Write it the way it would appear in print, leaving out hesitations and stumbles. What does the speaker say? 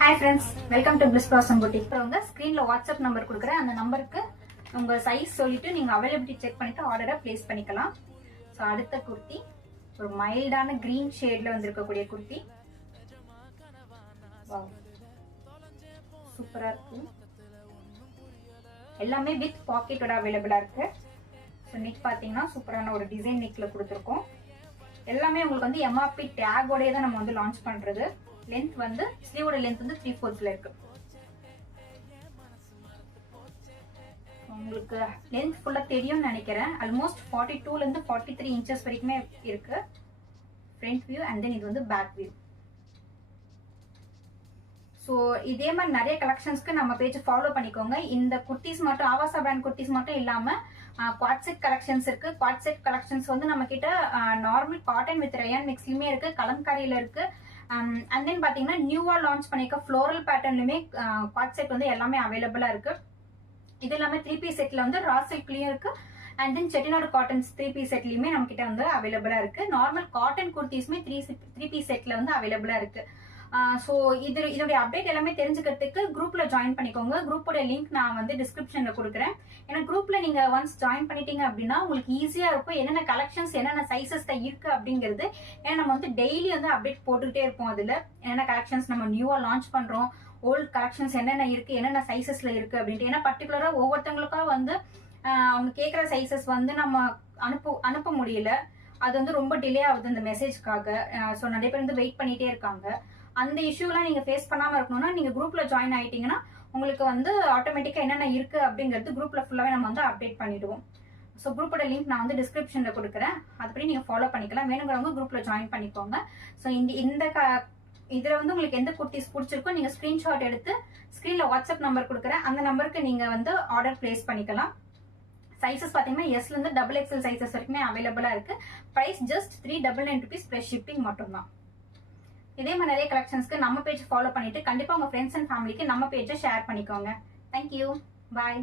Hi friends, welcome to Bliss Blossom Boutique. உங்க ஸ்கிரீன்ல WhatsApp number கொடுக்குறேன். அந்த நம்பருக்கு உங்க சைஸ் சொல்லிட்டு நீங்க அவைலபிலிட்டி செக் பண்ணிட்டு ஆர்டரை பிளேஸ் பண்ணிக்கலாம். ஸோ அடுத்த குர்த்தி ஒரு மைல்டான கிரீன் ஷேட்ல வந்திருக்கக்கூடிய குர்த்தி. சூப்பரா இருக்கு. எல்லாமே வித் பாக்கெட்டோட அவைலபிளா இருக்கு. ஸோ நெக் பாத்தீங்கன்னா சூப்பரான ஒரு டிசைன் நெக்ல கொடுத்துருக்கோம். எல்லாமே உங்களுக்கு வந்து MRP டேகோடயே தான் நம்ம வந்து லான்ச் பண்றது. லென்த் வந்து ஸ்லீவோட லென்த் வந்து 3/4 இருக்கு. உங்களுக்கு லென்த் ஃபுல்லா தெரியும்னு நினைக்கிறேன். ஆல்மோஸ்ட் 42ல இருந்து 43 இன்ச்சஸ் வரைக்குமே இருக்கு. ஃப்ரண்ட் வியூ அண்ட் தென் இது வந்து பேக் வியூ. ஸோ இதே மாதிரி நிறைய கலெக்ஷன்ஸ்க்கு நம்ம பேஜ் ஃபாலோ பண்ணிக்கோங்க. இந்த குர்த்திஸ் மட்டும் ஆவாசா பிராண்ட் குர்த்திஸ் மட்டும் இல்லாம குவாட் செட் கலெக்ஷன்ஸ் இருக்கு. குவாட் செட் கலெக்ஷன்ஸ் வந்து நம்ம கிட்ட நார்மல் காட்டன் வித் ரயான் மிக்ஸ்லயுமே இருக்கு, கலம்காரியில இருக்கு. அண்ட் தென் பாத்தீங்கன்னா நியூவா லான்ச் பண்ணிக்க ஃப்ளோரல் பேட்டர்னுமே குவாட் செட் வந்து எல்லாமே அவைலபிளா இருக்கு. இது எல்லாமே 3 பீஸ் செட்ல வந்து ரா சில்க்லயும் இருக்கு. And then Chettinad cottons 3 piece செட்லயுமே நம்ம கிட்ட வந்து அவைலபிளா இருக்கு. நார்மல் காட்டன் குர்த்திஸ்மே 3 பீஸ் செட்ல வந்து அவைலபிளா இருக்கு. ஸோ இதோடைய அப்டேட் எல்லாமே தெரிஞ்சுக்கிறதுக்கு குரூப்ல ஜாயின் பண்ணிக்கோங்க. குரூப்போட லிங்க் நான் வந்து டிஸ்கிரிப்ஷன்ல கொடுக்குறேன். ஏன்னா குரூப்ல நீங்க ஒன்ஸ் ஜாயின் பண்ணிட்டீங்க அப்படின்னா உங்களுக்கு ஈஸியா இருக்கும் என்னென்ன கலெக்ஷன்ஸ் என்னென்ன சைசஸ்ல இருக்கு அப்படிங்கிறது. ஏன்னா நம்ம வந்து டெய்லி வந்து அப்டேட் போட்டுக்கிட்டே இருப்போம். அதுல என்னென்ன கலெக்ஷன்ஸ் நம்ம நியூவா லான்ச் பண்றோம், ஓல்ட் கலெக்ஷன்ஸ் என்னென்ன இருக்கு, என்னென்ன சைசஸ்ல இருக்கு அப்படின்ட்டு. ஏன்னா பர்டிகுலரா ஒவ்வொருத்தவங்களுக்கா வந்து அவங்க கேட்குற சைசஸ் வந்து நம்ம அனுப்ப முடியல. அது வந்து ரொம்ப டிலே ஆகுது இந்த மெசேஜ்க்காக. ஸோ நிறைய பேர் வந்து வெயிட் பண்ணிட்டே இருக்காங்க. அந்த இஷ்யூலாம் நீங்க ஃபேஸ் பண்ணாம இருக்கணும்னா நீங்க குரூப்ல ஜாயின் ஆயிட்டீங்கன்னா உங்களுக்கு வந்து ஆட்டோமேட்டிக்கா என்னென்ன இருக்கு அப்படிங்கிறது குரூப்ல ஃபுல்லாவே நம்ம வந்து அப்டேட் பண்ணிடுவோம். ஸோ குரூப்போட லிங்க் நான் வந்து டிஸ்கிரிப்ஷன்ல கொடுக்குறேன். அதுபடி நீங்க ஃபாலோ பண்ணிக்கலாம். வேணுங்கிறவங்க குரூப்ல ஜாயின் பண்ணிக்கோங்க. ஸோ இதுல வந்து உங்களுக்கு எந்த குர்த்திஸ் பிடிச்சிருக்கோ நீங்க ஸ்கிரீன்ஷாட் எடுத்து ஸ்கிரீன்ல வாட்ஸ்அப் நம்பர் கொடுக்குறேன். அந்த நம்பருக்கு நீங்க வந்து ஆர்டர் பிளேஸ் பண்ணிக்கலாம். சைசஸ் பாத்தீங்கன்னா எஸ்ல இருந்து XXL சைசஸ் வரைக்குமே அவைலபிளா இருக்கு. Price just 399 rupees plus shipping மட்டும்தான். இதே மாதிரி நிறைய கலெக்ஷன்ஸ்க்கு நம்ம பேஜ் ஃபாலோ பண்ணிட்டு கண்டிப்பா உங்க ஃப்ரெண்ட்ஸ் அண்ட் ஃபேமிலிக்கு நம்ம பேஜை ஷேர் பண்ணிக்கோங்க. தேங்க்யூ, பாய்.